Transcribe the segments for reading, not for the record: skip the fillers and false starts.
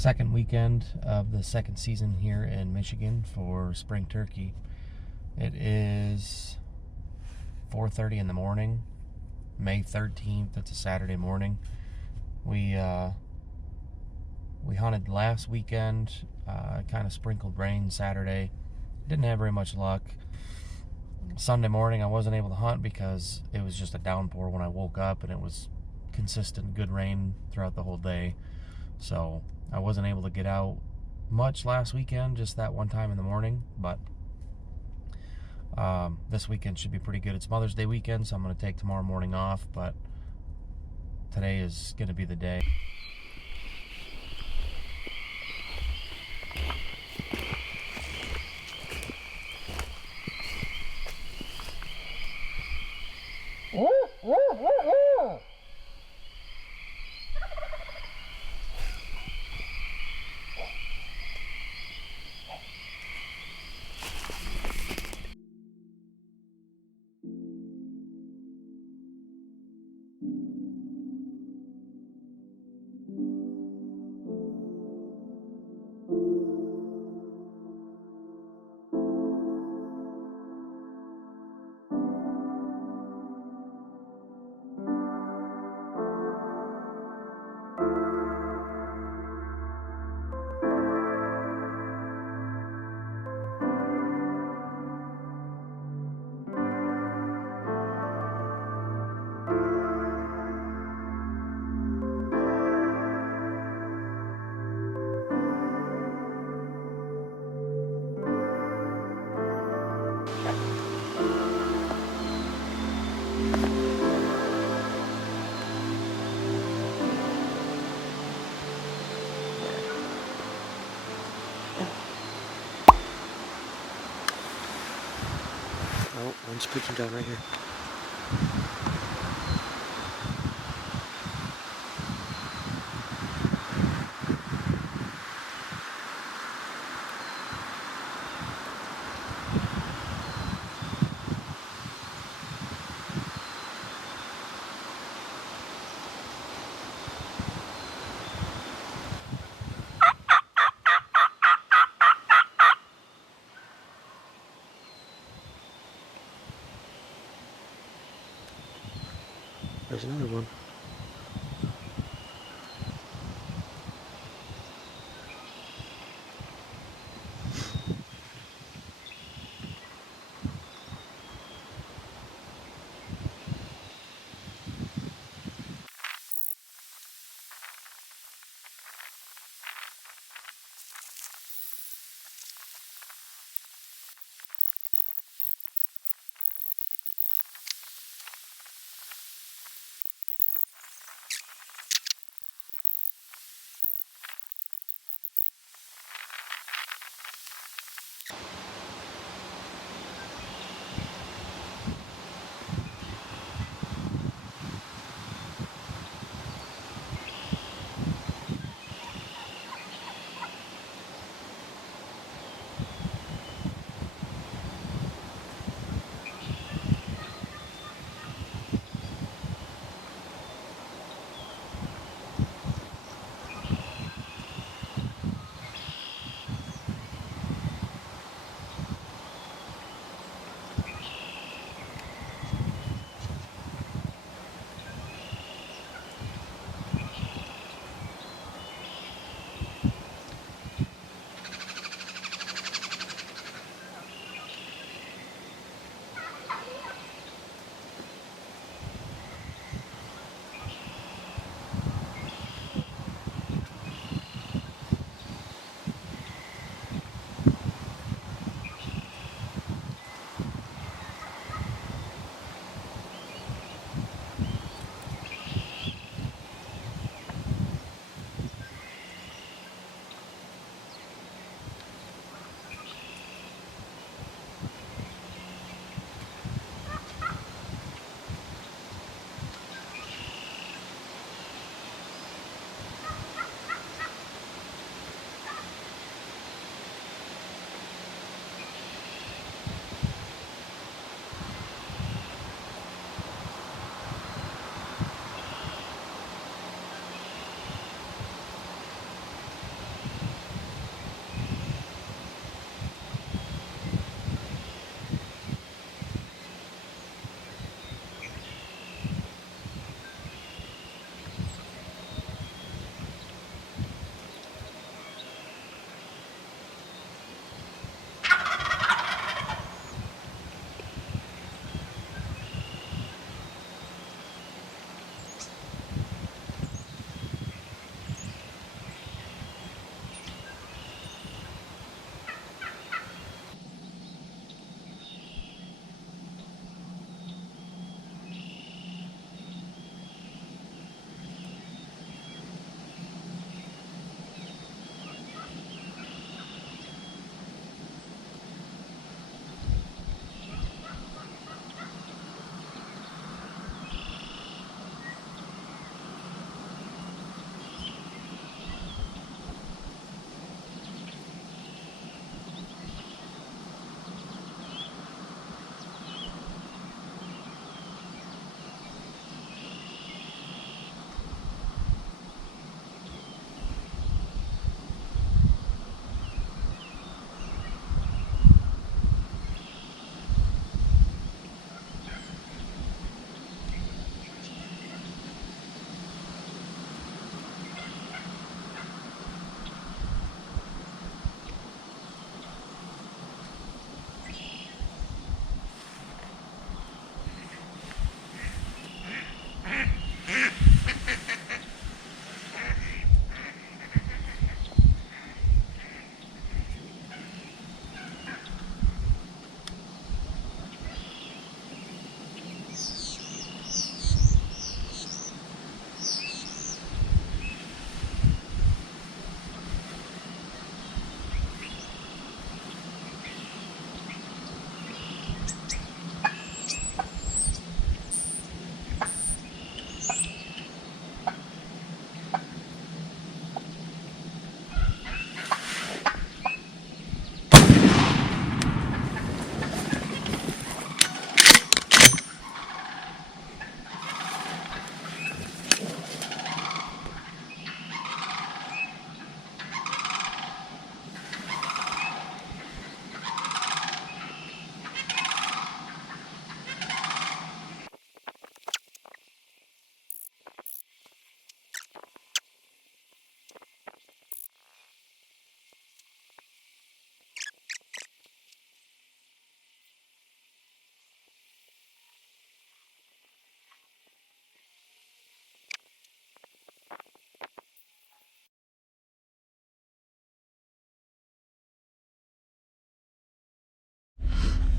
second weekend of the second season here in Michigan for spring turkey. It is 4:30 in the morning, May 13th. It's a Saturday morning. We hunted last weekend. Kind of sprinkled rain Saturday. Didn't have very much luck. Sunday morning I wasn't able to hunt because it was just a downpour when I woke up, and it was consistent good rain throughout the whole day. So I wasn't able to get out much last weekend, just that one time in the morning. But this weekend should be pretty good. It's Mother's Day weekend, so I'm going to take tomorrow morning off, but today is going to be the day. Oh, one's pitching down right here. There's another one.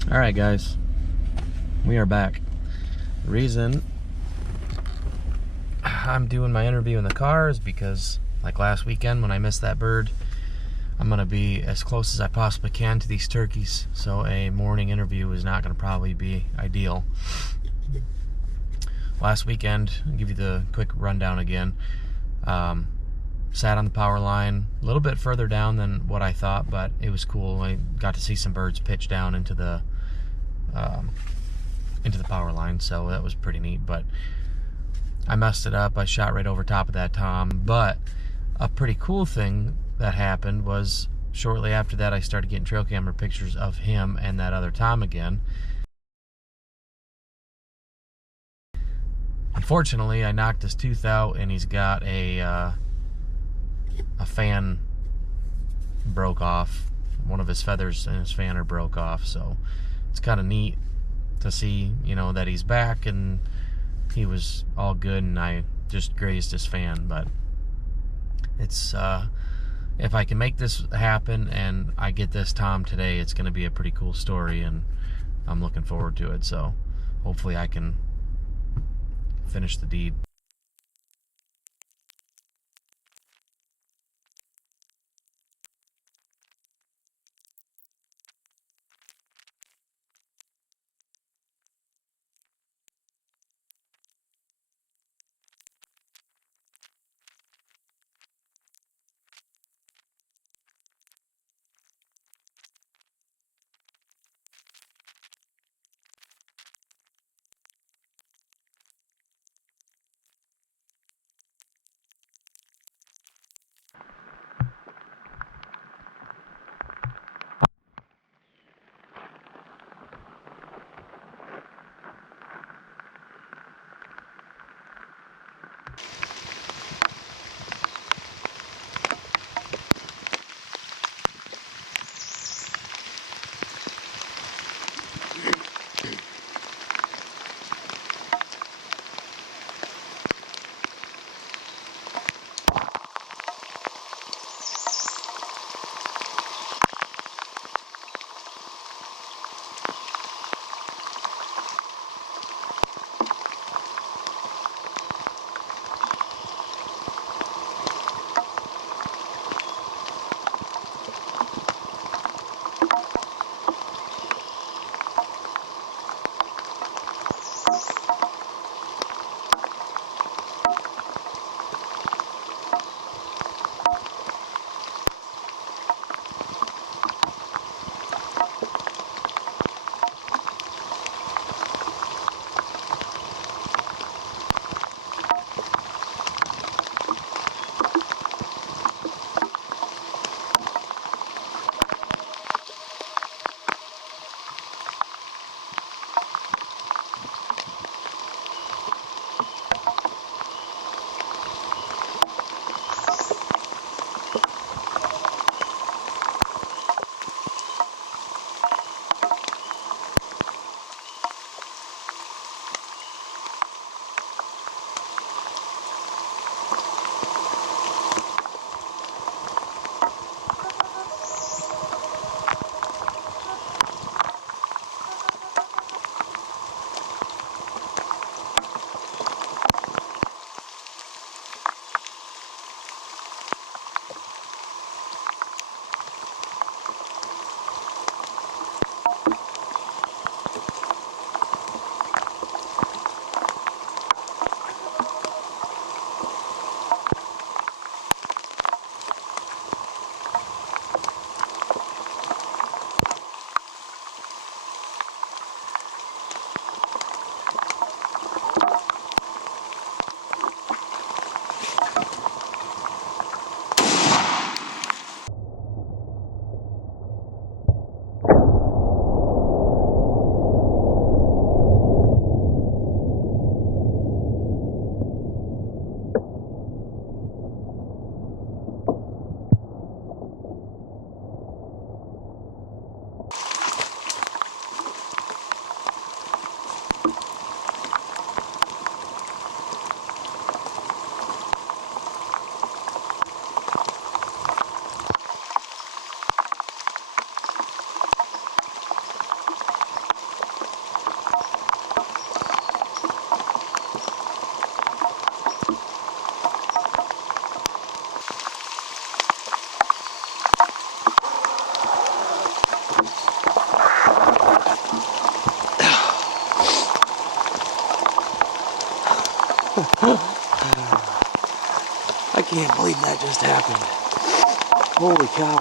All right, guys, we are back. The reason I'm doing my interview in the car is because, like last weekend when I missed that bird, I'm going to be as close as I possibly can to these turkeys, so a morning interview is not going to probably be ideal. Last weekend, I'll give you the quick rundown again. Sat on the power line, a little bit further down than what I thought, but it was cool. I got to see some birds pitch down into the power line, so that was pretty neat. But I messed it up. I shot right over top of that tom. But a pretty cool thing that happened was shortly after that, I started getting trail camera pictures of him and that other tom again. Unfortunately, I knocked his tooth out, and he's got a fan broke off. One of his feathers in his fan are broke off, so it's kind of neat to see, that he's back and he was all good, and I just grazed his fan. But it's if I can make this happen and I get this tom today, it's going to be a pretty cool story, and I'm looking forward to it. So hopefully I can finish the deed. I can't believe that just happened. Holy cow.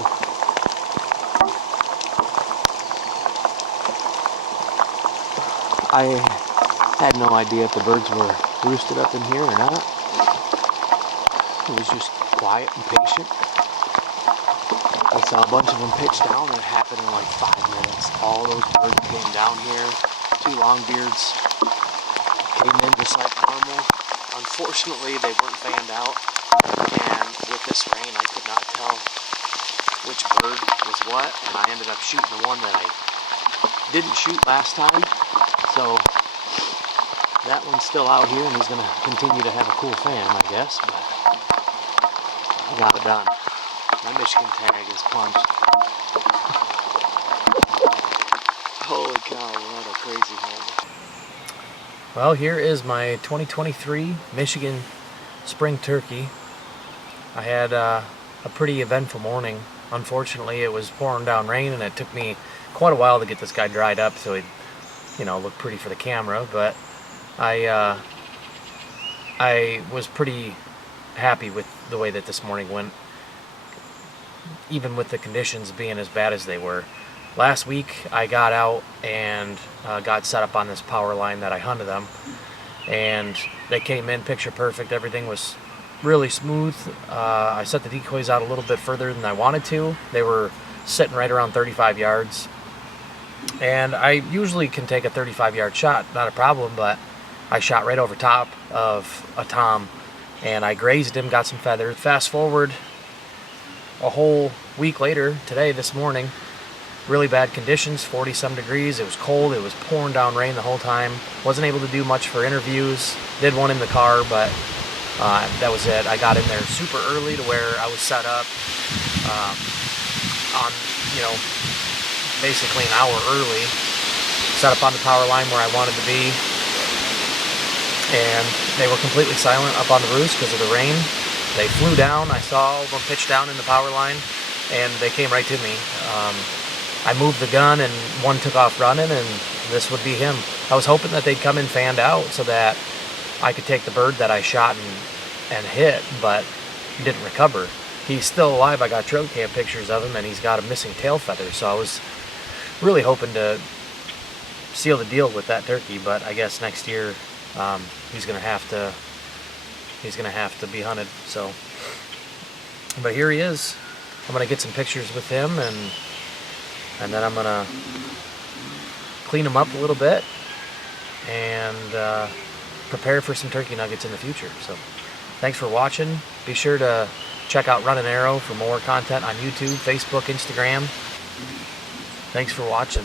I had no idea if the birds were roosted up in here or not. It was just quiet and patient. I saw a bunch of them pitch down, and it happened in like 5 minutes. All those birds came down here. 2 longbeards came in just like normal. Unfortunately, they weren't fanned out, and with this rain, I could not tell which bird was what, and I ended up shooting the one that I didn't shoot last time. So that one's still out here, and he's going to continue to have a cool fan, I guess, but I got it done. My Michigan tag is punched. Holy cow, what a crazy one. Well, here is my 2023 Michigan spring turkey. I had a pretty eventful morning. Unfortunately, it was pouring down rain, and it took me quite a while to get this guy dried up so he'd, look pretty for the camera, but I was pretty happy with the way that this morning went, even with the conditions being as bad as they were. Last week I got out and got set up on this power line that I hunted them, and they came in picture perfect. Everything was really smooth. I set the decoys out a little bit further than I wanted to. They were sitting right around 35 yards, and I usually can take a 35-yard shot, not a problem, but I shot right over top of a tom, and I grazed him, got some feathers. Fast forward a whole week later, this morning, really bad conditions, 40-some degrees. It was cold. It was pouring down rain the whole time. Wasn't able to do much for interviews. Did one in the car, but that was it. I got in there super early to where I was set up on, basically an hour early. Set up on the power line where I wanted to be, and they were completely silent up on the roost because of the rain. They flew down. I saw all of them pitch down in the power line, and they came right to me. I moved the gun, and one took off running, and this would be him. I was hoping that they'd come in fanned out so that I could take the bird that I shot and hit, but he didn't recover. He's still alive. I got trail cam pictures of him, and he's got a missing tail feather, so I was really hoping to seal the deal with that turkey, but I guess next year he's gonna have to be hunted. So, but here he is. I'm gonna get some pictures with him, and then I'm gonna clean him up a little bit and prepare for some turkey nuggets in the future. So thanks for watching. Be sure to check out Run an Arrow for more content on YouTube, Facebook, Instagram. Thanks for watching.